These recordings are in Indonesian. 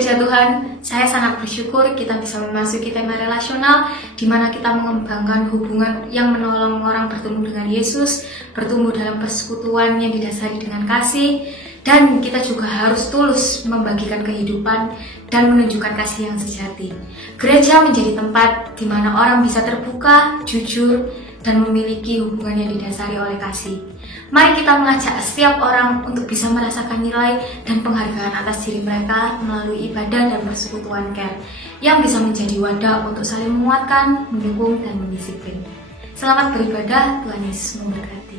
Gereja Tuhan, saya sangat bersyukur kita bisa memasuki tema relasional di mana kita mengembangkan hubungan yang menolong orang bertemu dengan Yesus, bertumbuh dalam persekutuan yang didasari dengan kasih, dan kita juga harus tulus membagikan kehidupan dan menunjukkan kasih yang sejati. Gereja menjadi tempat di mana orang bisa terbuka, jujur, dan memiliki hubungan yang didasari oleh kasih. Mari kita mengajak setiap orang untuk bisa merasakan nilai dan penghargaan atas diri mereka melalui ibadah dan persekutuan care yang bisa menjadi wadah untuk saling menguatkan, mendukung, dan mendisiplin. Selamat beribadah, Tuhan Yesus memberkati.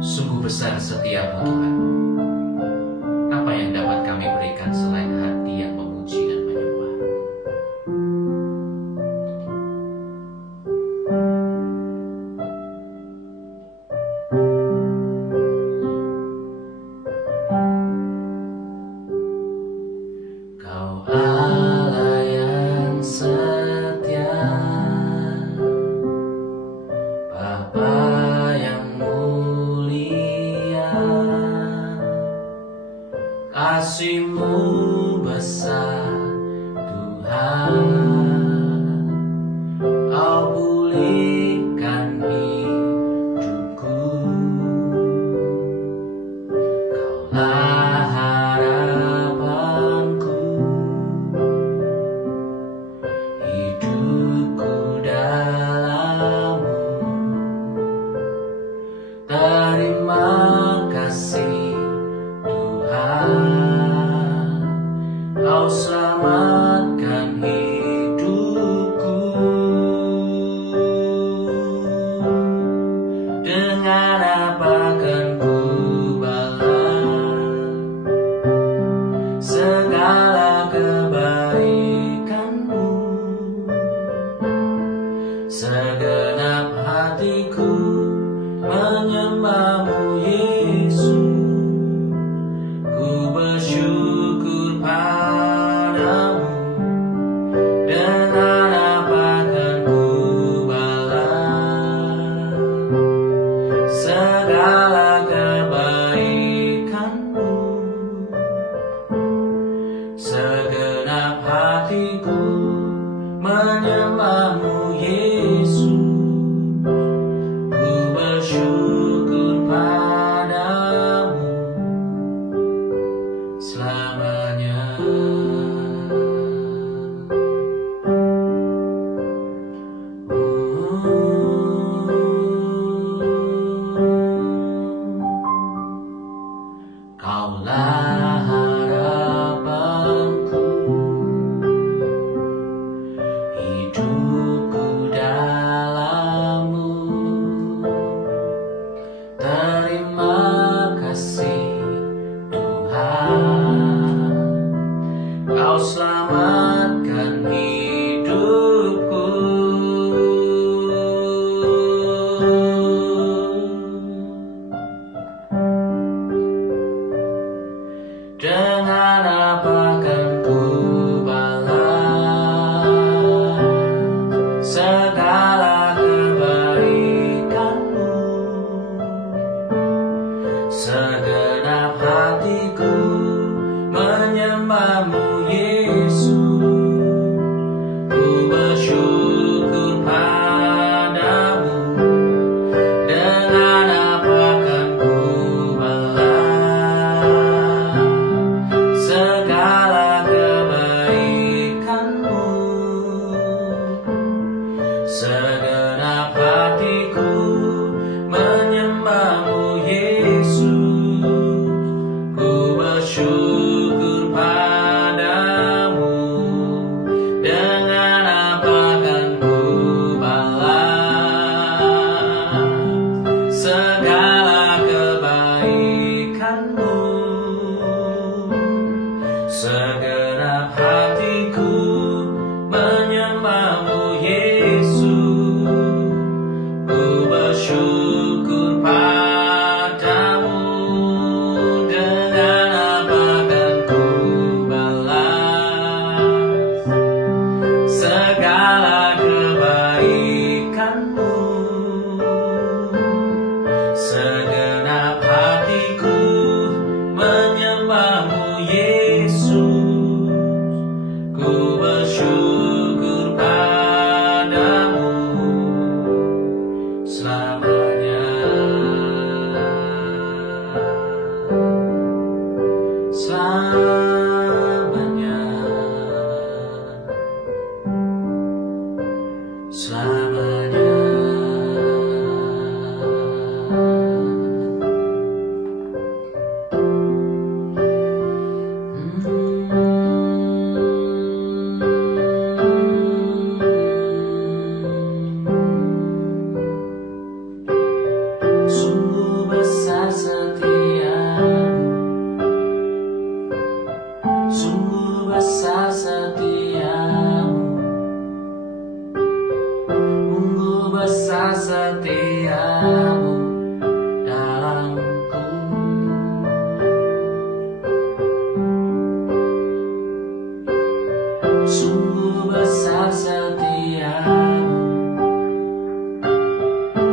Sungguh besar setiamu Tuhan. Apa yang dapat kami berikan selain hati yang memuji dan menyembah? Kau Allah yang setia, Bapa yang mulia, kasih-Mu besar Tuhan. Kau pulihkan hidupku, Kaulah harapanku, hidupku dalam-Mu. Terima kasih Tuhan, Kau selamatkan hidupku. Dengan apa akan ku balas segala kebaikan-Mu? Segenap hatiku menyembah-Mu Yesus, ku bersyukur padamu. Dengan apa akan ku balas segala kebaikan-Mu? Segenap hatiku menyembah-Mu Yesus, ku bersyukur padamu selamanya. Kaulah harapanku, hidupku dalam-Mu. Terima kasih Tuhan, Kau selamatkan hidupku. Dengan apa akan ku balas segala kebaikan-Mu? Segenap hatiku menyembah-Mu Yesus, ku bersyukur padamu. Dengan apa akan ku balas segala kebaikan-Mu? Segenap hatiku menyembah-Mu Yesus, ku bersyukur Segenap hatiku menyembah-Mu Yesus, ku bersyukur padamu. Dengan apa akan ku balas segala kebaikan-Mu? Segenap hatiku menyembah-Mu Yesus, ku bersyukur padamu selamanya. Selamanya, selamanya. Sungguh besar setiamu, sungguh besar setiamu, sungguh besar setiamu dalamku. Sungguh besar setiamu,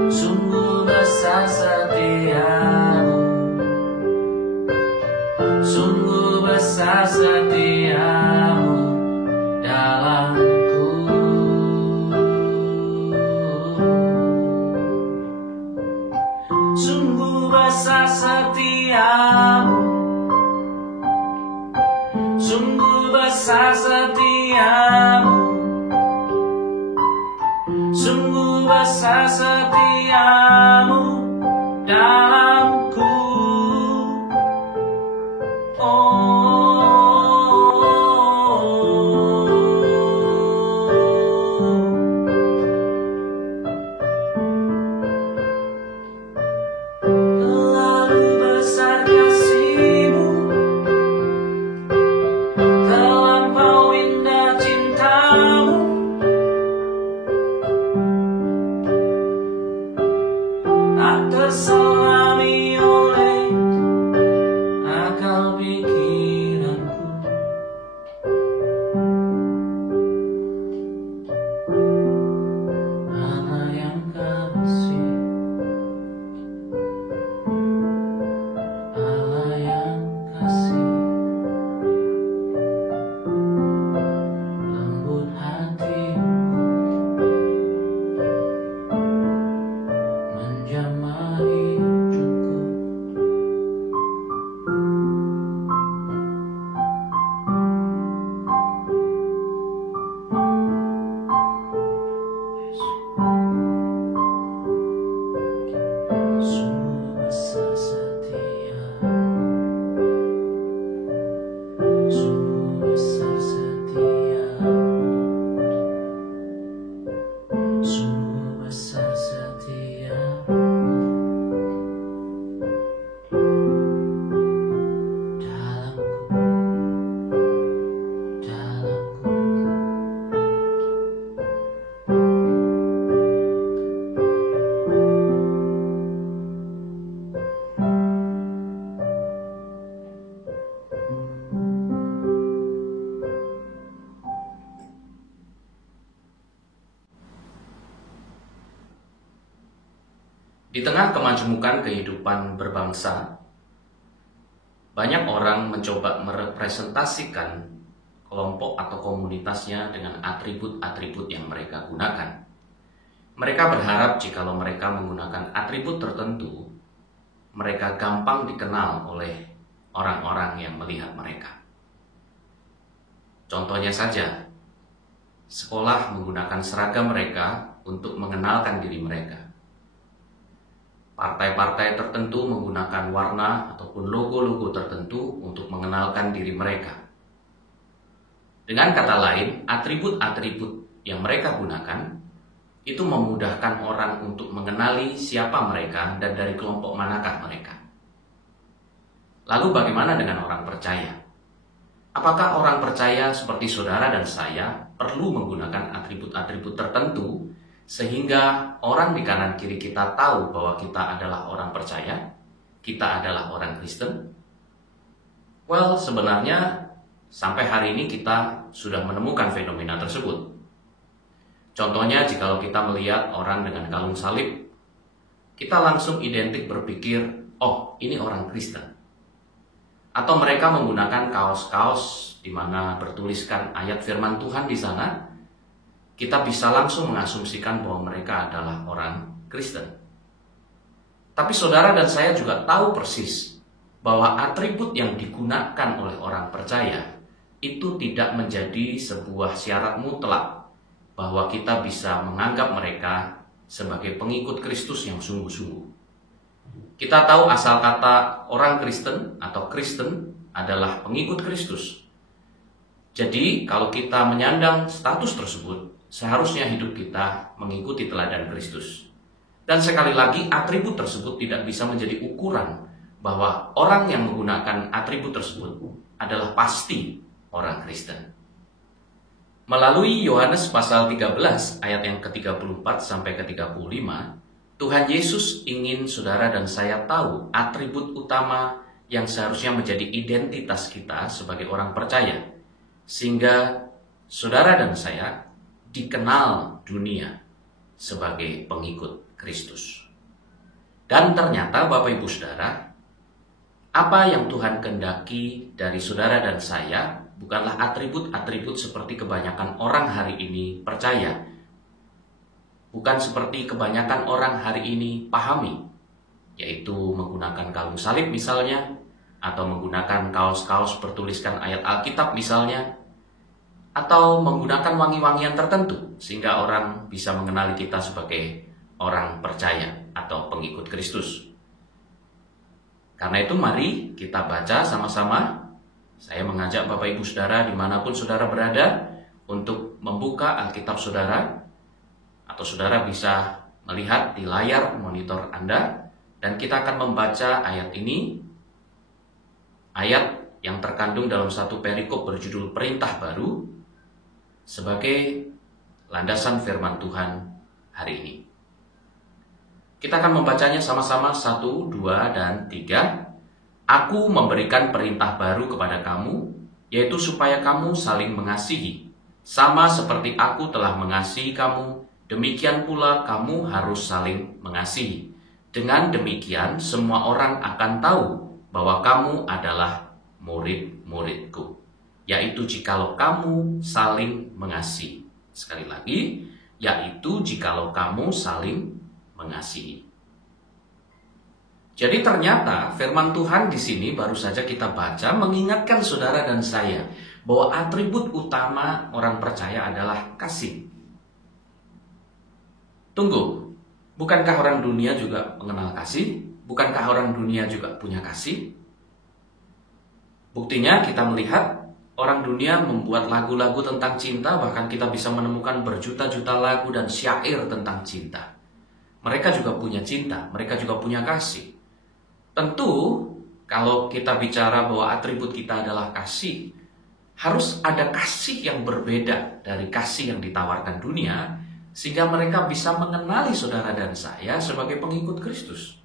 sungguh besar setiamu, sungguh besar setiamu dalamku. Sungguh besar setiamu, sungguh besar setiamu, sungguh besar setiamu dalamku. Terlalu besar kasih-Mu, terlampau indah cinta-Mu, tak terselami oleh akal pikiranku. Allah yang kasih, Allah yang kasih, lembut hati-Mu menjamah hidupku. Sungguh besar setiamu, sungguh besar setiamu, sungguh besar setiamu dalamku, dalamku. Di tengah kemajemukan kehidupan berbangsa, banyak orang mencoba merepresentasikan kelompok atau komunitasnya dengan atribut-atribut yang mereka gunakan. Mereka berharap jikalau mereka menggunakan atribut tertentu, mereka gampang dikenal oleh orang-orang yang melihat mereka. Contohnya saja, sekolah menggunakan seragam mereka untuk mengenalkan diri mereka. Partai-partai tertentu menggunakan warna ataupun logo-logo tertentu untuk mengenalkan diri mereka. Dengan kata lain, atribut-atribut yang mereka gunakan itu memudahkan orang untuk mengenali siapa mereka dan dari kelompok manakah mereka. Lalu bagaimana dengan orang percaya? Apakah orang percaya seperti saudara dan saya perlu menggunakan atribut-atribut tertentu sehingga orang di kanan kiri kita tahu bahwa kita adalah orang percaya, kita adalah orang Kristen? Well, sebenarnya sampai hari ini kita sudah menemukan fenomena tersebut. Contohnya, jikalau kita melihat orang dengan kalung salib, kita langsung identik berpikir, oh, ini orang Kristen. Atau mereka menggunakan kaos-kaos di mana bertuliskan ayat firman Tuhan di sana, kita bisa langsung mengasumsikan bahwa mereka adalah orang Kristen. Tapi saudara dan saya juga tahu persis bahwa atribut yang digunakan oleh orang percaya itu tidak menjadi sebuah syarat mutlak bahwa kita bisa menganggap mereka sebagai pengikut Kristus yang sungguh-sungguh. Kita tahu asal kata orang Kristen atau Kristen adalah pengikut Kristus. Jadi kalau kita menyandang status tersebut, seharusnya hidup kita mengikuti teladan Kristus. Dan sekali lagi, atribut tersebut tidak bisa menjadi ukuran bahwa orang yang menggunakan atribut tersebut adalah pasti orang Kristen. Melalui Yohanes pasal 13 ayat yang ke-34 sampai ke-35, Tuhan Yesus ingin saudara dan saya tahu atribut utama yang seharusnya menjadi identitas kita sebagai orang percaya, sehingga saudara dan saya dikenal dunia sebagai pengikut Kristus. Dan ternyata Bapak Ibu Saudara, apa yang Tuhan kehendaki dari saudara dan saya bukanlah atribut-atribut seperti kebanyakan orang hari ini percaya. Bukan seperti kebanyakan orang hari ini pahami, yaitu menggunakan kalung salib misalnya, atau menggunakan kaos-kaos bertuliskan ayat Alkitab misalnya, atau menggunakan wangi-wangian tertentu sehingga orang bisa mengenali kita sebagai orang percaya atau pengikut Kristus. Karena itu mari kita baca sama-sama. Saya mengajak Bapak Ibu Saudara dimanapun saudara berada untuk membuka Alkitab saudara, atau saudara bisa melihat di layar monitor Anda, dan kita akan membaca ayat ini, ayat yang terkandung dalam satu perikop berjudul Perintah Baru, sebagai landasan firman Tuhan hari ini. Kita akan membacanya sama-sama 1, 2, dan 3. Aku memberikan perintah baru kepada kamu, yaitu supaya kamu saling mengasihi. Sama seperti aku telah mengasihi kamu, demikian pula kamu harus saling mengasihi. Dengan demikian semua orang akan tahu bahwa kamu adalah murid-muridku, yaitu jikalau kamu saling mengasihi. Sekali lagi, yaitu jikalau kamu saling mengasihi. Jadi ternyata firman Tuhan di sini baru saja kita baca mengingatkan saudara dan saya bahwa atribut utama orang percaya adalah kasih. Tunggu, bukankah orang dunia juga mengenal kasih? Bukankah orang dunia juga punya kasih? Buktinya kita melihat orang dunia membuat lagu-lagu tentang cinta, bahkan kita bisa menemukan berjuta-juta lagu dan syair tentang cinta. Mereka juga punya cinta, mereka juga punya kasih. Tentu, kalau kita bicara bahwa atribut kita adalah kasih, harus ada kasih yang berbeda dari kasih yang ditawarkan dunia, sehingga mereka bisa mengenali saudara dan saya sebagai pengikut Kristus.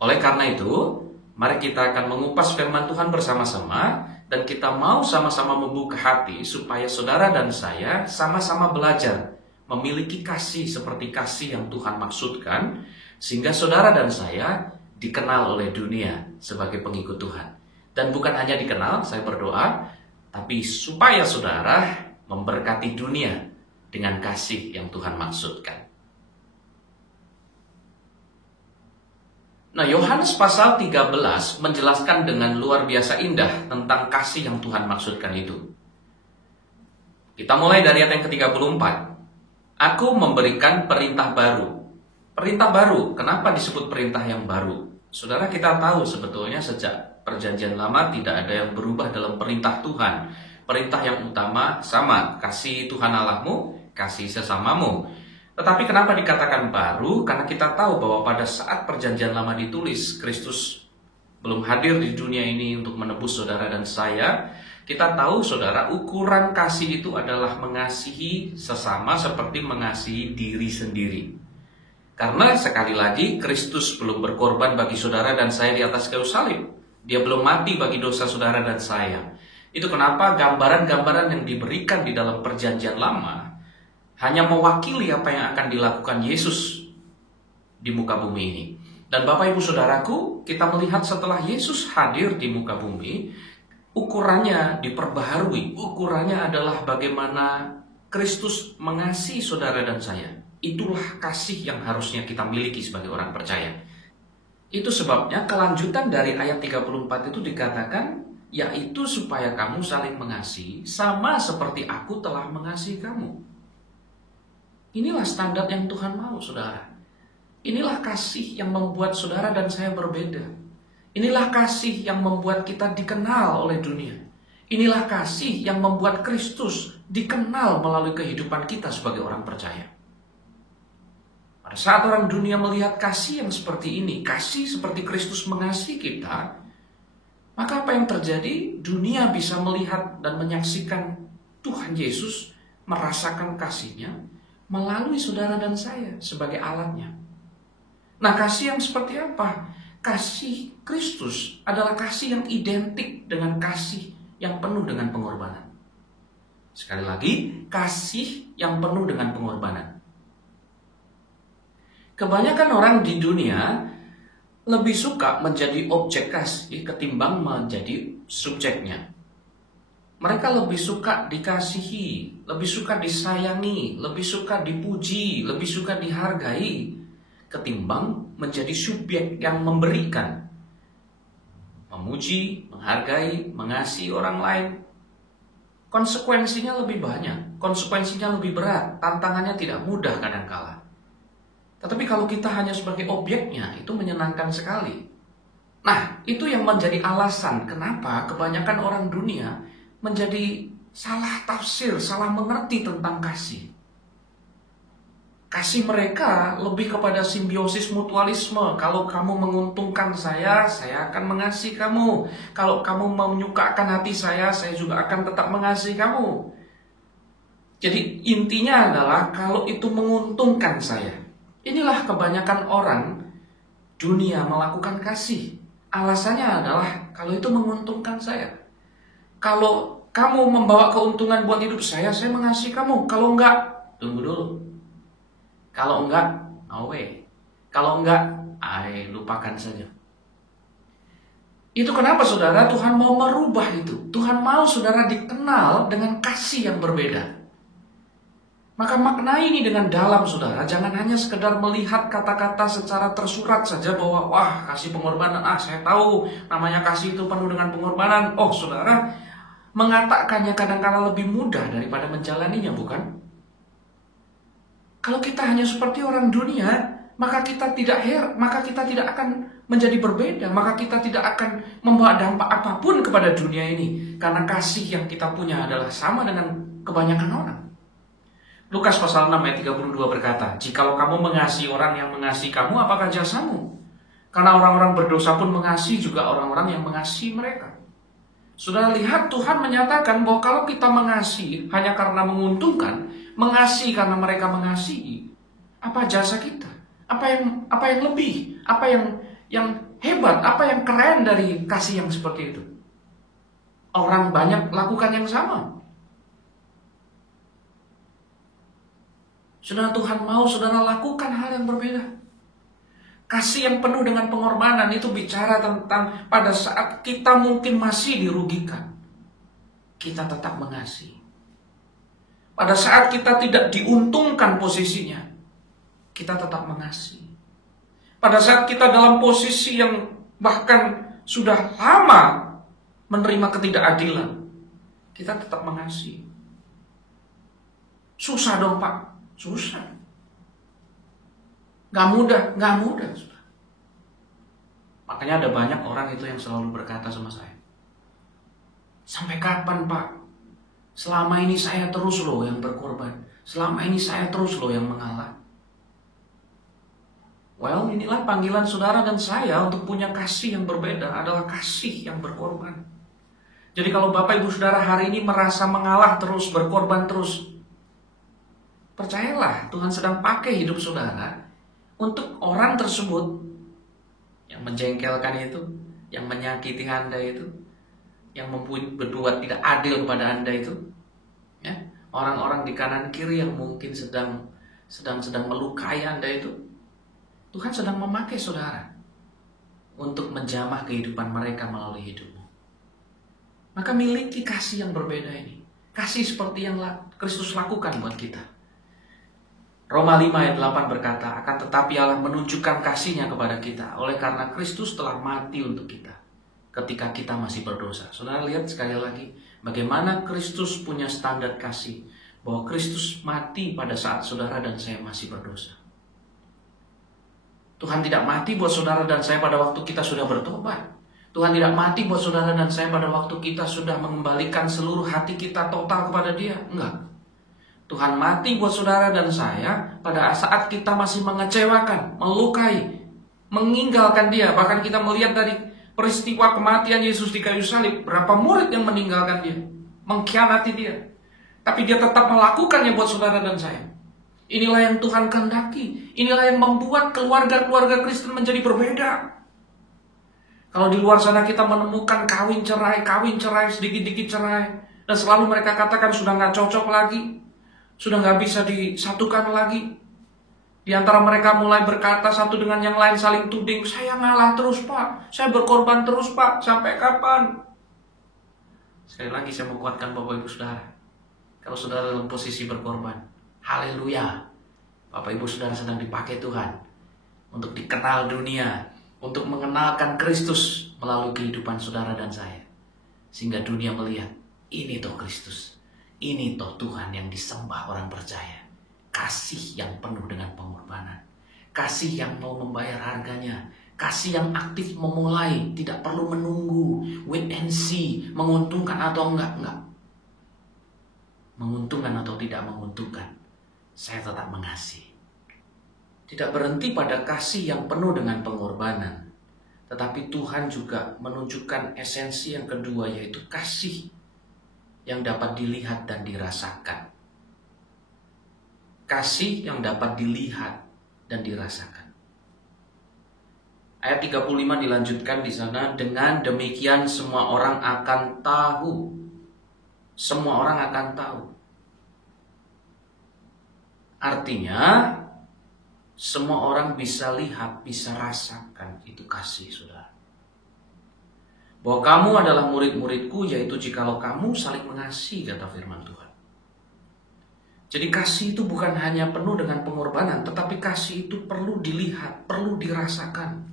Oleh karena itu, mari kita akan mengupas firman Tuhan bersama-sama, dan kita mau sama-sama membuka hati supaya saudara dan saya sama-sama belajar memiliki kasih seperti kasih yang Tuhan maksudkan, sehingga saudara dan saya dikenal oleh dunia sebagai pengikut Tuhan. Dan bukan hanya dikenal, saya berdoa, tapi supaya saudara memberkati dunia dengan kasih yang Tuhan maksudkan. Nah, Yohanes pasal 13 menjelaskan dengan luar biasa indah tentang kasih yang Tuhan maksudkan itu. Kita mulai dari ayat yang ke-34. Aku memberikan perintah baru. Perintah baru, kenapa disebut perintah yang baru? Saudara, kita tahu sebetulnya sejak Perjanjian Lama tidak ada yang berubah dalam perintah Tuhan. Perintah yang utama sama, kasih Tuhan Allahmu, kasih sesamamu. Tetapi kenapa dikatakan baru? Karena kita tahu bahwa pada saat Perjanjian Lama ditulis, Kristus belum hadir di dunia ini untuk menebus saudara dan saya, kita tahu saudara, ukuran kasih itu adalah mengasihi sesama seperti mengasihi diri sendiri. Karena sekali lagi Kristus belum berkorban bagi saudara dan saya di atas kayu salib. Dia belum mati bagi dosa saudara dan saya. Itu kenapa gambaran-gambaran yang diberikan di dalam perjanjian lama hanya mewakili apa yang akan dilakukan Yesus di muka bumi ini. Dan Bapak Ibu Saudaraku, kita melihat setelah Yesus hadir di muka bumi, ukurannya diperbaharui. Ukurannya adalah bagaimana Kristus mengasihi saudara dan saya. Itulah kasih yang harusnya kita miliki sebagai orang percaya. Itu sebabnya kelanjutan dari ayat 34 itu dikatakan, yaitu supaya kamu saling mengasihi sama seperti aku telah mengasihi kamu. Inilah standar yang Tuhan mau, saudara. Inilah kasih yang membuat saudara dan saya berbeda. Inilah kasih yang membuat kita dikenal oleh dunia. Inilah kasih yang membuat Kristus dikenal melalui kehidupan kita sebagai orang percaya. Pada saat orang dunia melihat kasih yang seperti ini, kasih seperti Kristus mengasihi kita, maka apa yang terjadi? Dunia bisa melihat dan menyaksikan Tuhan Yesus merasakan kasihnya melalui saudara dan saya sebagai alatnya. Nah, kasih yang seperti apa? Kasih Kristus adalah kasih yang identik dengan kasih yang penuh dengan pengorbanan. Sekali lagi, kasih yang penuh dengan pengorbanan. Kebanyakan orang di dunia lebih suka menjadi objek kasih ketimbang menjadi subjeknya. Mereka lebih suka dikasihi, lebih suka disayangi, lebih suka dipuji, lebih suka dihargai, ketimbang menjadi subjek yang memberikan. Memuji, menghargai, mengasihi orang lain. Konsekuensinya lebih banyak, konsekuensinya lebih berat, tantangannya tidak mudah kadangkala. Tetapi kalau kita hanya sebagai objeknya, itu menyenangkan sekali. Nah, itu yang menjadi alasan kenapa kebanyakan orang dunia menjadi salah tafsir, salah mengerti tentang kasih. Kasih mereka lebih kepada simbiosis mutualisme. Kalau kamu menguntungkan saya akan mengasihi kamu. Kalau kamu menyukakan hati saya juga akan tetap mengasihi kamu. Jadi intinya adalah kalau itu menguntungkan saya. Inilah kebanyakan orang dunia melakukan kasih. Alasannya adalah kalau itu menguntungkan saya. Kalau kamu membawa keuntungan buat hidup saya mengasihi kamu. Kalau enggak, tunggu dulu. Kalau enggak, no way. Kalau enggak, lupakan saja. Itu kenapa saudara Tuhan mau merubah itu. Tuhan mau saudara dikenal dengan kasih yang berbeda. Maka maknai ini dengan dalam saudara. Jangan hanya sekedar melihat kata-kata secara tersurat saja bahwa wah kasih pengorbanan. Saya tahu namanya kasih itu penuh dengan pengorbanan. Oh saudara, mengatakannya kadang-kala lebih mudah daripada menjalaninya, bukan? Kalau kita hanya seperti orang dunia, maka kita tidak akan menjadi berbeda, maka kita tidak akan membawa dampak apapun kepada dunia ini, karena kasih yang kita punya adalah sama dengan kebanyakan orang. Lukas pasal 6 ayat 32 berkata, "Jikalau kamu mengasihi orang yang mengasihi kamu, apakah jasamu? Karena orang-orang berdosa pun mengasihi juga orang-orang yang mengasihi mereka." Sudah lihat Tuhan menyatakan bahwa kalau kita mengasihi hanya karena menguntungkan, mengasihi karena mereka mengasihi, apa jasa kita? Apa yang lebih? Apa yang hebat? Apa yang keren dari kasih yang seperti itu? Orang banyak lakukan yang sama. Saudara, Tuhan mau saudara lakukan hal yang berbeda. Kasih yang penuh dengan pengorbanan itu bicara tentang pada saat kita mungkin masih dirugikan, kita tetap mengasihi. Pada saat kita tidak diuntungkan posisinya, kita tetap mengasihi. Pada saat kita dalam posisi yang bahkan sudah lama menerima ketidakadilan, kita tetap mengasihi. Susah dong Pak, susah. Gak mudah. Saudara. Makanya ada banyak orang itu yang selalu berkata sama saya, sampai kapan Pak? Selama ini saya terus loh yang berkorban. Selama ini saya terus loh yang mengalah. Well, inilah panggilan saudara dan saya untuk punya kasih yang berbeda, adalah kasih yang berkorban. Jadi kalau Bapak Ibu Saudara hari ini merasa mengalah terus, berkorban terus, percayalah Tuhan sedang pakai hidup saudara untuk orang tersebut yang menjengkelkan itu, yang menyakiti Anda itu, yang berbuat tidak adil kepada Anda itu, ya, orang-orang di kanan kiri yang mungkin sedang melukai Anda itu, Tuhan sedang memakai saudara untuk menjamah kehidupan mereka melalui hidupmu. Maka miliki kasih yang berbeda ini. Kasih seperti yang Kristus lakukan buat kita. Roma 5 ayat 8 berkata, akan tetapi Allah menunjukkan kasih-Nya kepada kita oleh karena Kristus telah mati untuk kita ketika kita masih berdosa. Saudara lihat sekali lagi bagaimana Kristus punya standar kasih, bahwa Kristus mati pada saat saudara dan saya masih berdosa. Tuhan tidak mati buat saudara dan saya pada waktu kita sudah bertobat. Tuhan tidak mati buat saudara dan saya pada waktu kita sudah mengembalikan seluruh hati kita total kepada Dia. Enggak. Tuhan mati buat saudara dan saya pada saat kita masih mengecewakan, melukai, meninggalkan Dia. Bahkan kita melihat dari peristiwa kematian Yesus di kayu salib, berapa murid yang meninggalkan Dia, mengkhianati Dia. Tapi Dia tetap melakukannya buat saudara dan saya. Inilah yang Tuhan kehendaki. Inilah yang membuat keluarga-keluarga Kristen menjadi berbeda. Kalau di luar sana kita menemukan kawin cerai, sedikit-sedikit cerai, dan selalu mereka katakan sudah gak cocok lagi, sudah gak bisa disatukan lagi. Di antara mereka mulai berkata satu dengan yang lain, saling tuding, saya ngalah terus Pak, saya berkorban terus Pak, sampai kapan? Sekali lagi saya mau kuatkan Bapak Ibu Saudara, kalau saudara dalam posisi berkorban, haleluya, Bapak Ibu Saudara sedang dipakai Tuhan untuk dikenal dunia, untuk mengenalkan Kristus melalui kehidupan saudara dan saya, sehingga dunia melihat, ini toh Kristus, ini toh Tuhan yang disembah orang percaya. Kasih yang penuh dengan pengorbanan, kasih yang mau membayar harganya, kasih yang aktif memulai, tidak perlu menunggu, wait and see, menguntungkan atau enggak. Menguntungkan atau tidak menguntungkan, saya tetap mengasihi. Tidak berhenti pada kasih yang penuh dengan pengorbanan, tetapi Tuhan juga menunjukkan esensi yang kedua, yaitu kasih yang dapat dilihat dan dirasakan. Kasih yang dapat dilihat dan dirasakan. Ayat 35 dilanjutkan di sana, dengan demikian semua orang akan tahu. Semua orang akan tahu. Artinya, semua orang bisa lihat, bisa rasakan itu kasih, saudara. Bahwa kamu adalah murid-muridku, yaitu jikalau kamu saling mengasihi, kata firman Tuhan. Jadi kasih itu bukan hanya penuh dengan pengorbanan, tetapi kasih itu perlu dilihat, perlu dirasakan.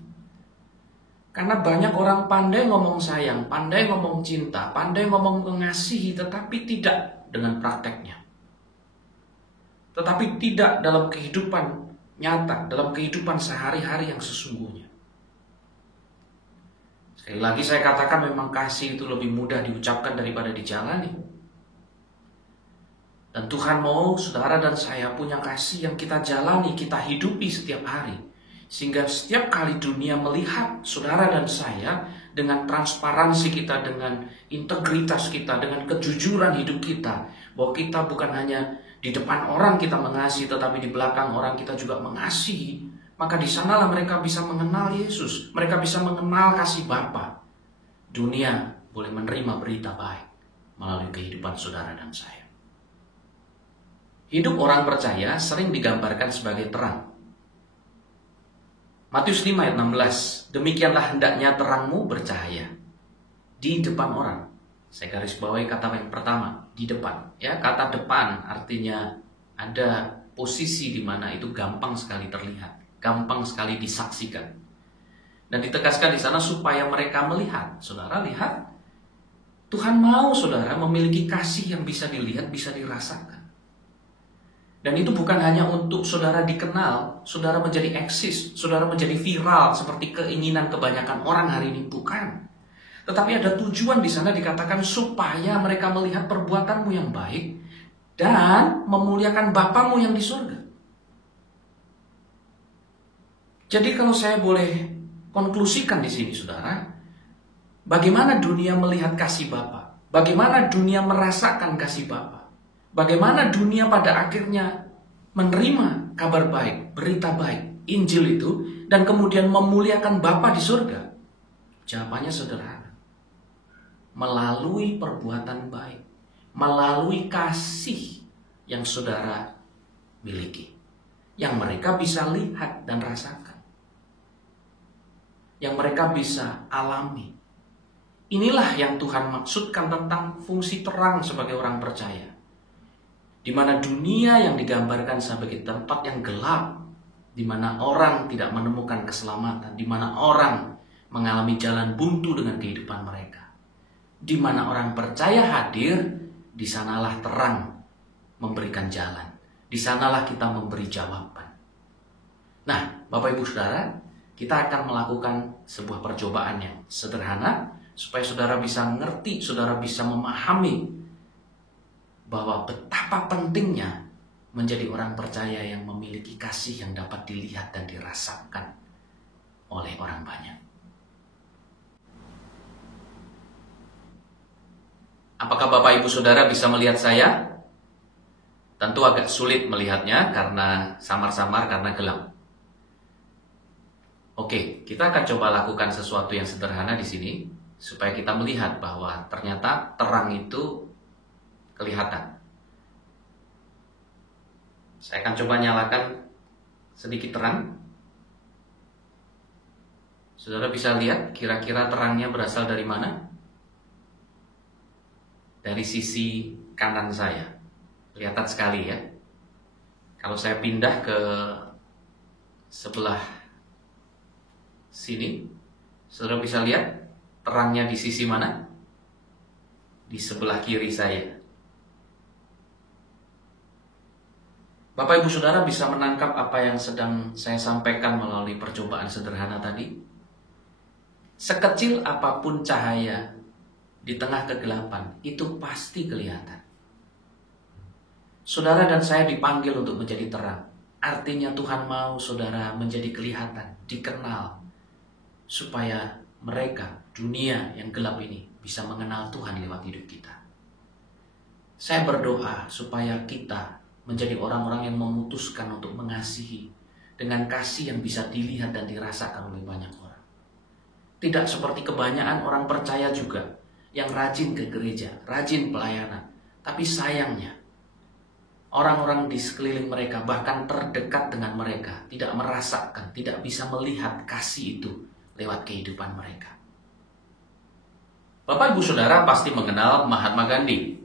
Karena banyak orang pandai ngomong sayang, pandai ngomong cinta, pandai ngomong mengasihi, tetapi tidak dengan prakteknya. Tetapi tidak dalam kehidupan nyata, dalam kehidupan sehari-hari yang sesungguhnya. Sekali lagi saya katakan, memang kasih itu lebih mudah diucapkan daripada dijalani. Dan Tuhan mau saudara dan saya punya kasih yang kita jalani, kita hidupi setiap hari. Sehingga setiap kali dunia melihat saudara dan saya dengan transparansi kita, dengan integritas kita, dengan kejujuran hidup kita, bahwa kita bukan hanya di depan orang kita mengasihi, tetapi di belakang orang kita juga mengasihi, maka di sanalah mereka bisa mengenal Yesus, mereka bisa mengenal kasih Bapa. Dunia boleh menerima berita baik melalui kehidupan saudara dan saya. Hidup orang percaya sering digambarkan sebagai terang. Matius 5 ayat 16, demikianlah hendaknya terangmu bercahaya di depan orang. Saya garis bawahi kata yang pertama, di depan. Ya, kata depan artinya ada posisi di mana itu gampang sekali terlihat, gampang sekali disaksikan. Dan ditegaskan di sana supaya mereka melihat. Saudara lihat, Tuhan mau saudara memiliki kasih yang bisa dilihat, bisa dirasakan. Dan itu bukan hanya untuk saudara dikenal, saudara menjadi eksis, saudara menjadi viral seperti keinginan kebanyakan orang hari ini, bukan. Tetapi ada tujuan di sana, dikatakan supaya mereka melihat perbuatanmu yang baik dan memuliakan Bapamu yang di surga. Jadi kalau saya boleh konklusikan di sini, saudara, bagaimana dunia melihat kasih Bapa? Bagaimana dunia merasakan kasih Bapa? Bagaimana dunia pada akhirnya menerima kabar baik, berita baik, Injil itu, dan kemudian memuliakan Bapa di surga? Jawabannya sederhana. Melalui perbuatan baik, melalui kasih yang saudara miliki, yang mereka bisa lihat dan rasakan, yang mereka bisa alami. Inilah yang Tuhan maksudkan tentang fungsi terang sebagai orang percaya, di mana dunia yang digambarkan sebagai tempat yang gelap, di mana orang tidak menemukan keselamatan, di mana orang mengalami jalan buntu dengan kehidupan mereka, di mana orang percaya hadir, di sanalah terang memberikan jalan, di sanalah kita memberi jawaban. Nah, Bapak Ibu Saudara, kita akan melakukan sebuah percobaan yang sederhana supaya saudara bisa ngerti, saudara bisa memahami bahwa betapa pentingnya menjadi orang percaya yang memiliki kasih yang dapat dilihat dan dirasakan oleh orang banyak. Apakah Bapak Ibu Saudara bisa melihat saya? Tentu agak sulit melihatnya karena samar-samar, karena gelap. Oke, kita akan coba lakukan sesuatu yang sederhana di sini supaya kita melihat bahwa ternyata terang itu kelihatan. Saya akan coba nyalakan sedikit terang. Saudara bisa lihat kira-kira terangnya berasal dari mana? Dari sisi kanan saya. Kelihatan sekali ya. Kalau saya pindah ke sebelah sini, saudara bisa lihat terangnya di sisi mana? Di sebelah kiri saya. Bapak Ibu Saudara bisa menangkap apa yang sedang saya sampaikan melalui percobaan sederhana tadi? Sekecil apapun cahaya di tengah kegelapan, itu pasti kelihatan. Saudara dan saya dipanggil untuk menjadi terang. Artinya Tuhan mau saudara menjadi kelihatan, dikenal, supaya mereka, dunia yang gelap ini, bisa mengenal Tuhan lewat hidup kita. Saya berdoa supaya kita menjadi orang-orang yang memutuskan untuk mengasihi dengan kasih yang bisa dilihat dan dirasakan oleh banyak orang. Tidak seperti kebanyakan orang percaya juga yang rajin ke gereja, rajin pelayanan. Tapi sayangnya, orang-orang di sekeliling mereka, bahkan terdekat dengan mereka, tidak merasakan, tidak bisa melihat kasih itu lewat kehidupan mereka. Bapak Ibu Saudara pasti mengenal Mahatma Gandhi.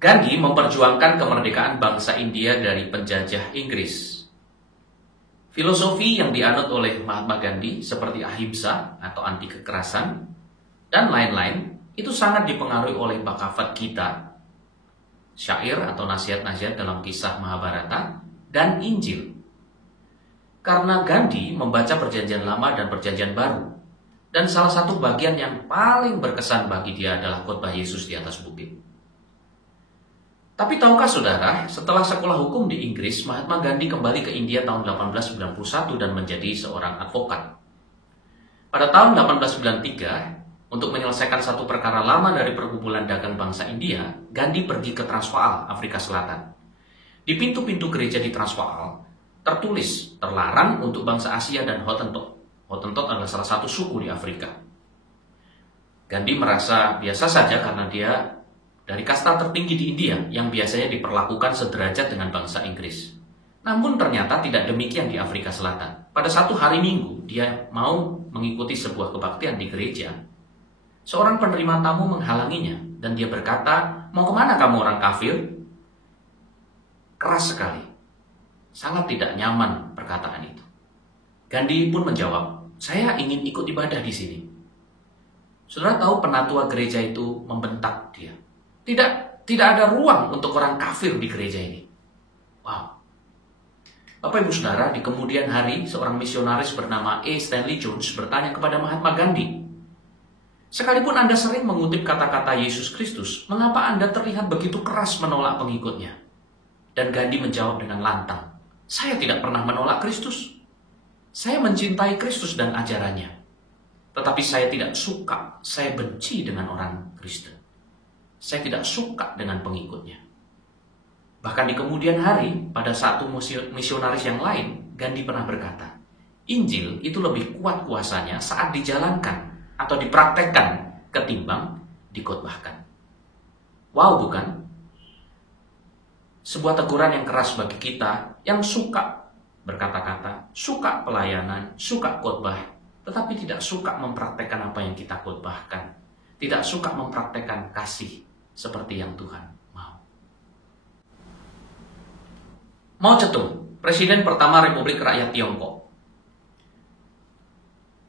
Gandhi memperjuangkan kemerdekaan bangsa India dari penjajah Inggris. Filosofi yang dianut oleh Mahatma Gandhi seperti ahimsa atau anti kekerasan dan lain-lain itu sangat dipengaruhi oleh Bhagavad Gita, syair atau nasihat-nasihat dalam kisah Mahabharata, dan Injil. Karena Gandhi membaca Perjanjian Lama dan Perjanjian Baru, dan salah satu bagian yang paling berkesan bagi dia adalah khotbah Yesus di atas bukit. Tapi tahukah saudara, setelah sekolah hukum di Inggris, Mahatma Gandhi kembali ke India tahun 1891 dan menjadi seorang advokat. Pada tahun 1893, untuk menyelesaikan satu perkara lama dari perkumpulan dagang bangsa India, Gandhi pergi ke Transvaal, Afrika Selatan. Di pintu-pintu gereja di Transvaal, tertulis terlarang untuk bangsa Asia dan Hottentot. Hottentot adalah salah satu suku di Afrika. Gandhi merasa biasa saja karena dia dari kasta tertinggi di India yang biasanya diperlakukan sederajat dengan bangsa Inggris. Namun ternyata tidak demikian di Afrika Selatan. Pada satu hari Minggu, dia mau mengikuti sebuah kebaktian di gereja. Seorang penerima tamu menghalanginya dan dia berkata, "Mau kemana kamu orang kafir?" Keras sekali. Sangat tidak nyaman perkataan itu. Gandhi pun menjawab, "Saya ingin ikut ibadah di sini." Saudara tahu penatua gereja itu membentak dia. Tidak ada ruang untuk orang kafir di gereja ini. Wow. Bapak Ibu Saudara, di kemudian hari seorang misionaris bernama A. Stanley Jones bertanya kepada Mahatma Gandhi, "Sekalipun Anda sering mengutip kata-kata Yesus Kristus, mengapa Anda terlihat begitu keras menolak pengikutnya?" Dan Gandhi menjawab dengan lantang, "Saya tidak pernah menolak Kristus. Saya mencintai Kristus dan ajarannya, tetapi saya tidak suka, saya benci dengan orang Kristen. Saya tidak suka dengan pengikutnya. Bahkan di kemudian hari, pada satu misionaris yang lain, Gandhi pernah berkata, Injil itu lebih kuat kuasanya saat dijalankan atau dipraktekkan ketimbang dikhotbahkan. Wow, bukan? Sebuah teguran yang keras bagi kita yang suka berkata-kata, suka pelayanan, suka khotbah, tetapi tidak suka mempraktekkan apa yang kita khotbahkan, tidak suka mempraktekkan kasih seperti yang Tuhan mau. Mao Zedong, Presiden pertama Republik Rakyat Tiongkok.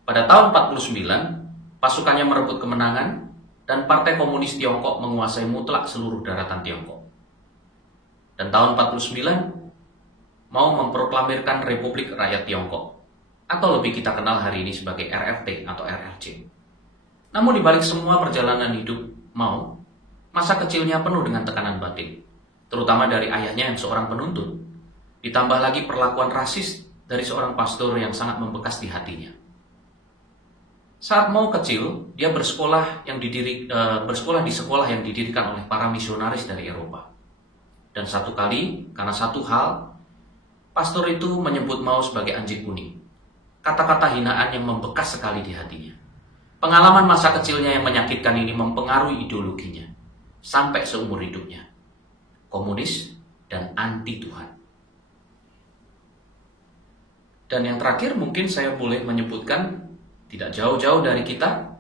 Pada tahun 49, pasukannya merebut kemenangan dan Partai Komunis Tiongkok menguasai mutlak seluruh daratan Tiongkok. Dan tahun 49, Mao memproklamirkan Republik Rakyat Tiongkok, atau lebih kita kenal hari ini sebagai RRT atau RRC. Namun di balik semua perjalanan hidup Mao, masa kecilnya penuh dengan tekanan batin, terutama dari ayahnya yang seorang penuntut, ditambah lagi perlakuan rasis dari seorang pastor yang sangat membekas di hatinya. Saat Mao kecil, dia bersekolah di sekolah yang didirikan oleh para misionaris dari Eropa. Dan satu kali, karena satu hal, pastor itu menyebut Mao sebagai anjing kuning. Kata-kata hinaan yang membekas sekali di hatinya. Pengalaman masa kecilnya yang menyakitkan ini mempengaruhi ideologinya sampai seumur hidupnya. Komunis dan anti Tuhan. Dan yang terakhir mungkin saya boleh menyebutkan, tidak jauh-jauh dari kita,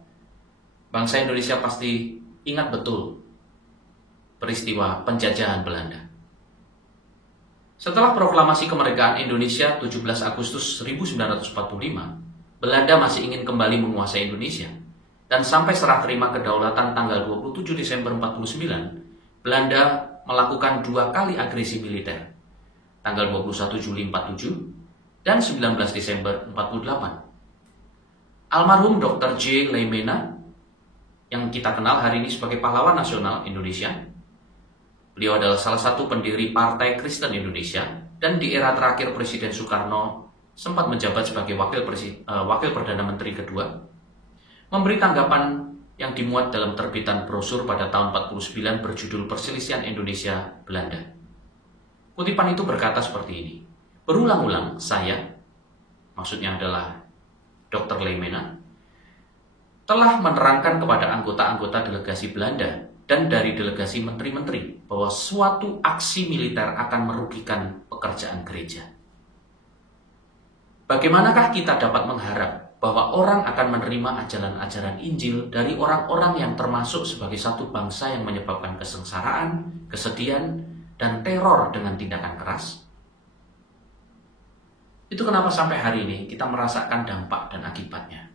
bangsa Indonesia pasti ingat betul peristiwa penjajahan Belanda. Setelah proklamasi kemerdekaan Indonesia 17 Agustus 1945, Belanda masih ingin kembali menguasai Indonesia. Dan sampai serah terima kedaulatan tanggal 27 Desember 49, Belanda melakukan 2 kali agresi militer. Tanggal 21 Juli 47 dan 19 Desember 48. Almarhum Dr. J. Leimena, yang kita kenal hari ini sebagai pahlawan nasional Indonesia, beliau adalah salah satu pendiri Partai Kristen Indonesia dan di era terakhir Presiden Soekarno sempat menjabat sebagai Wakil Perdana Menteri kedua, memberi tanggapan yang dimuat dalam terbitan brosur pada tahun 49 berjudul Perselisihan Indonesia Belanda. Kutipan itu berkata seperti ini, berulang-ulang saya, maksudnya adalah Dr. Leimena, telah menerangkan kepada anggota-anggota delegasi Belanda dan dari delegasi menteri-menteri bahwa suatu aksi militer akan merugikan pekerjaan gereja. Bagaimanakah kita dapat mengharap bahwa orang akan menerima ajaran-ajaran Injil dari orang-orang yang termasuk sebagai satu bangsa yang menyebabkan kesengsaraan, kesedihan, dan teror dengan tindakan keras? Itu kenapa sampai hari ini kita merasakan dampak dan akibatnya.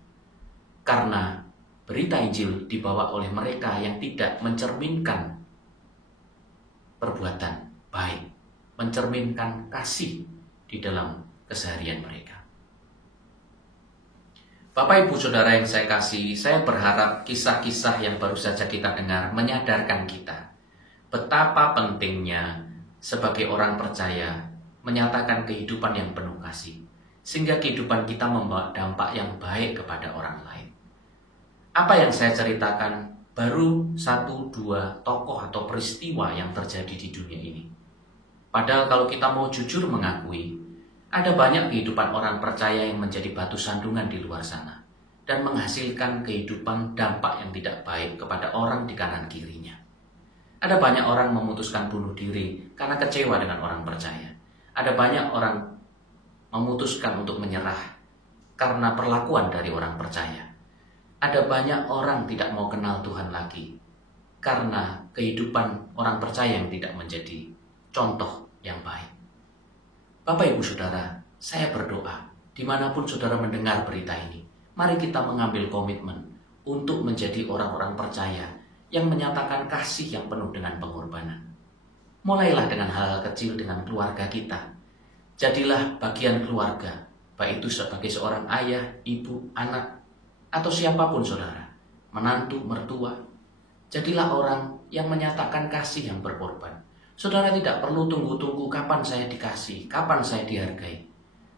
Karena berita Injil dibawa oleh mereka yang tidak mencerminkan perbuatan baik, mencerminkan kasih di dalam keseharian mereka. Bapak Ibu Saudara yang saya kasih, saya berharap kisah-kisah yang baru saja kita dengar menyadarkan kita betapa pentingnya sebagai orang percaya menyatakan kehidupan yang penuh kasih, sehingga kehidupan kita membawa dampak yang baik kepada orang lain. Apa yang saya ceritakan baru 1-2 tokoh atau peristiwa yang terjadi di dunia ini. Padahal kalau kita mau jujur mengakui, ada banyak kehidupan orang percaya yang menjadi batu sandungan di luar sana dan menghasilkan kehidupan dampak yang tidak baik kepada orang di kanan kirinya. Ada banyak orang memutuskan bunuh diri karena kecewa dengan orang percaya. Ada banyak orang memutuskan untuk menyerah karena perlakuan dari orang percaya. Ada banyak orang tidak mau kenal Tuhan lagi karena kehidupan orang percaya yang tidak menjadi contoh yang baik. Bapak Ibu Saudara, saya berdoa dimanapun saudara mendengar berita ini, mari kita mengambil komitmen untuk menjadi orang-orang percaya yang menyatakan kasih yang penuh dengan pengorbanan. Mulailah dengan hal-hal kecil dengan keluarga kita. Jadilah bagian keluarga, baik itu sebagai seorang ayah, ibu, anak, atau siapapun saudara, menantu, mertua. Jadilah orang yang menyatakan kasih yang berkorban. Saudara tidak perlu tunggu-tunggu kapan saya dikasih, kapan saya dihargai.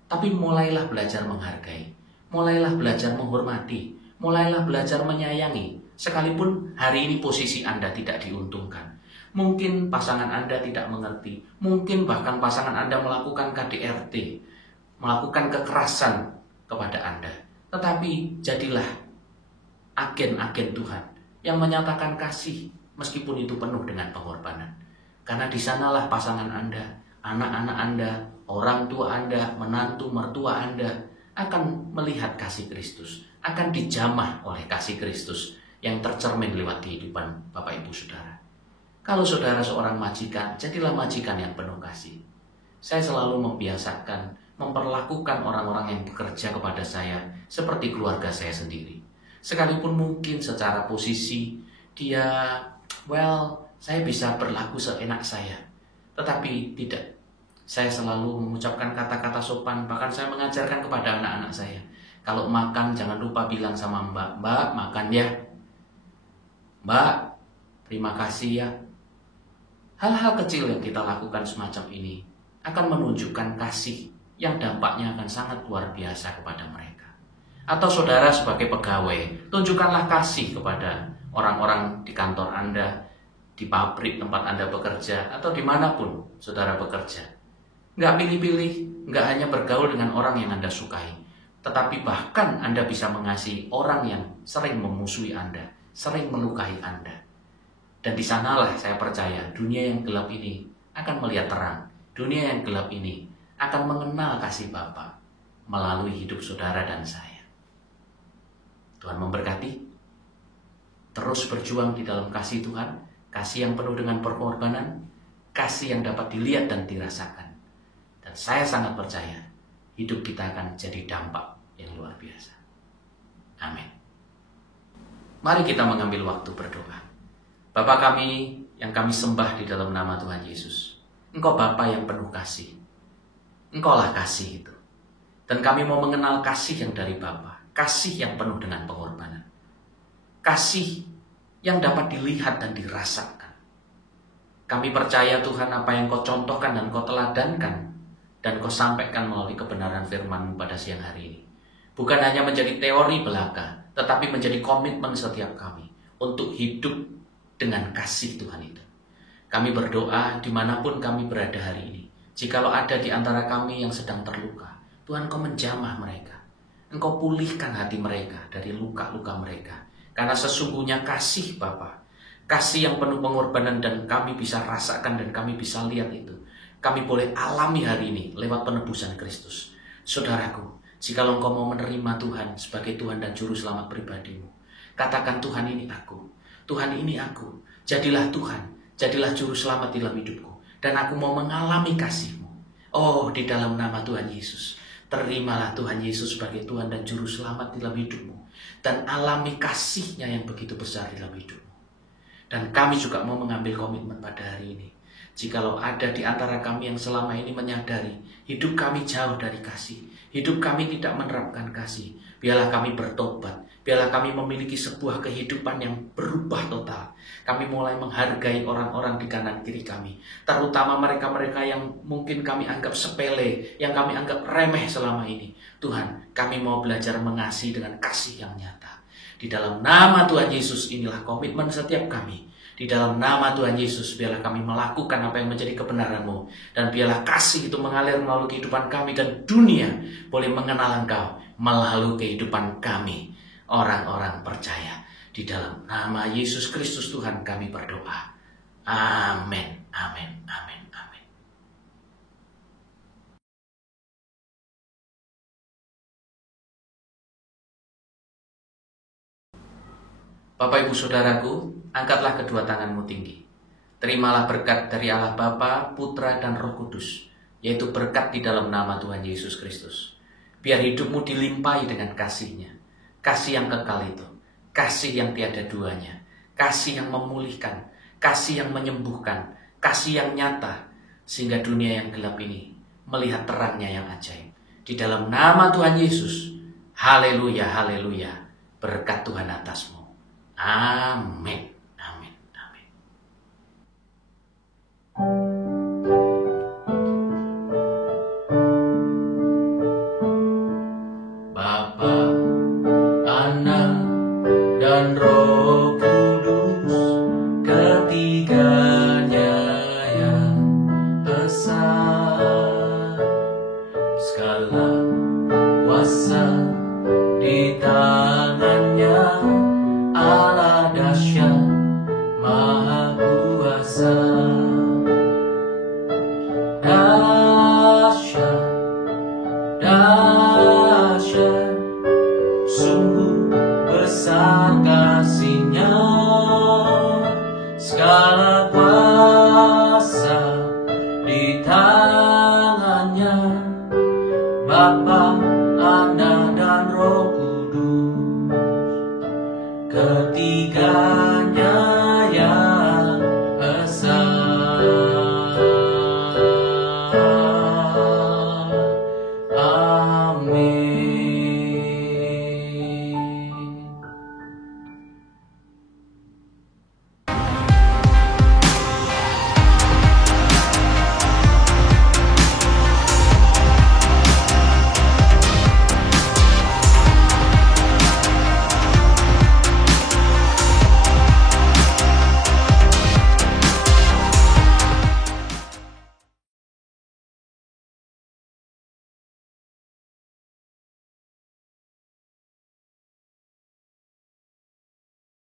Tapi mulailah belajar menghargai, mulailah belajar menghormati, mulailah belajar menyayangi, sekalipun hari ini posisi Anda tidak diuntungkan. Mungkin pasangan Anda tidak mengerti, mungkin bahkan pasangan Anda melakukan KDRT, melakukan kekerasan kepada Anda. Tetapi jadilah agen-agen Tuhan yang menyatakan kasih meskipun itu penuh dengan pengorbanan. Karena di sanalah pasangan Anda, anak-anak Anda, orang tua Anda, menantu mertua Anda akan melihat kasih Kristus, akan dijamah oleh kasih Kristus yang tercermin lewat kehidupan Bapak Ibu Saudara. Kalau saudara seorang majikan, jadilah majikan yang penuh kasih. Saya selalu membiasakan, memperlakukan orang-orang yang bekerja kepada saya seperti keluarga saya sendiri. Sekalipun mungkin secara posisi dia, saya bisa berlaku seenak saya. Tetapi tidak. Saya selalu mengucapkan kata-kata sopan, bahkan saya mengajarkan kepada anak-anak saya. Kalau makan jangan lupa bilang sama Mbak, Mbak makan ya. Mbak, terima kasih ya. Hal-hal kecil yang kita lakukan semacam ini akan menunjukkan kasih yang dampaknya akan sangat luar biasa kepada mereka. Atau saudara sebagai pegawai, tunjukkanlah kasih kepada orang-orang di kantor Anda, di pabrik tempat Anda bekerja, atau dimanapun saudara bekerja. Nggak pilih-pilih, nggak hanya bergaul dengan orang yang Anda sukai, tetapi bahkan Anda bisa mengasihi orang yang sering memusuhi Anda, sering melukai Anda. Dan di sanalah saya percaya dunia yang gelap ini akan melihat terang. Dunia yang gelap ini akan mengenal kasih Bapa melalui hidup saudara dan saya. Tuhan memberkati. Terus berjuang di dalam kasih Tuhan, kasih yang penuh dengan pengorbanan, kasih yang dapat dilihat dan dirasakan. Dan saya sangat percaya hidup kita akan jadi dampak yang luar biasa. Amin. Mari kita mengambil waktu berdoa. Bapa kami yang kami sembah di dalam nama Tuhan Yesus. Engkau Bapa yang penuh kasih. Engkaulah kasih itu. Dan kami mau mengenal kasih yang dari Bapa. Kasih yang penuh dengan pengorbanan. Kasih yang dapat dilihat dan dirasakan. Kami percaya Tuhan apa yang Kau contohkan dan Kau teladankan dan Kau sampaikan melalui kebenaran firman-Mu pada siang hari ini. Bukan hanya menjadi teori belaka, tetapi menjadi komitmen setiap kami untuk hidup dengan kasih Tuhan itu. Kami berdoa dimanapun kami berada hari ini. Jikalau ada di antara kami yang sedang terluka, Tuhan Kau menjamah mereka. Engkau pulihkan hati mereka dari luka-luka mereka. Karena sesungguhnya kasih Bapa, kasih yang penuh pengorbanan dan kami bisa rasakan dan kami bisa lihat itu. Kami boleh alami hari ini lewat penebusan Kristus. Saudaraku, jikalau engkau mau menerima Tuhan sebagai Tuhan dan Juru Selamat pribadimu, katakan Tuhan ini aku. Tuhan ini aku, jadilah Tuhan, jadilah Juru Selamat dalam hidupku. Dan aku mau mengalami kasih-Mu. Oh, di dalam nama Tuhan Yesus, terimalah Tuhan Yesus sebagai Tuhan dan Juru Selamat dalam hidupmu. Dan alami kasih-Nya yang begitu besar dalam hidupmu. Dan kami juga mau mengambil komitmen pada hari ini. Jikalau ada di antara kami yang selama ini menyadari, hidup kami jauh dari kasih, hidup kami tidak menerapkan kasih, biarlah kami bertobat. Biarlah kami memiliki sebuah kehidupan yang berubah total. Kami mulai menghargai orang-orang di kanan kiri kami. Terutama mereka-mereka yang mungkin kami anggap sepele, yang kami anggap remeh selama ini. Tuhan, kami mau belajar mengasihi dengan kasih yang nyata. Di dalam nama Tuhan Yesus inilah komitmen setiap kami. Di dalam nama Tuhan Yesus, biarlah kami melakukan apa yang menjadi kebenaran-Mu. Dan biarlah kasih itu mengalir melalui kehidupan kami. Dan dunia boleh mengenal Engkau melalui kehidupan kami. Orang-orang percaya. Di dalam nama Yesus Kristus Tuhan kami berdoa. Amin, amin, amin, amin. Bapak Ibu Saudaraku, angkatlah kedua tanganmu tinggi. Terimalah berkat dari Allah Bapa, Putra, dan Roh Kudus, yaitu berkat di dalam nama Tuhan Yesus Kristus. Biar hidupmu dilimpahi dengan kasih-Nya. Kasih yang kekal itu, kasih yang tiada duanya, kasih yang memulihkan, kasih yang menyembuhkan, kasih yang nyata, sehingga dunia yang gelap ini melihat terangnya yang ajaib. Di dalam nama Tuhan Yesus, haleluya, haleluya, berkat Tuhan atasmu. Amin, amin, amin. Dahsyat, dahsyat, sungguh besar kasih-Nya, segala kuasa di tangan-Nya. Bapa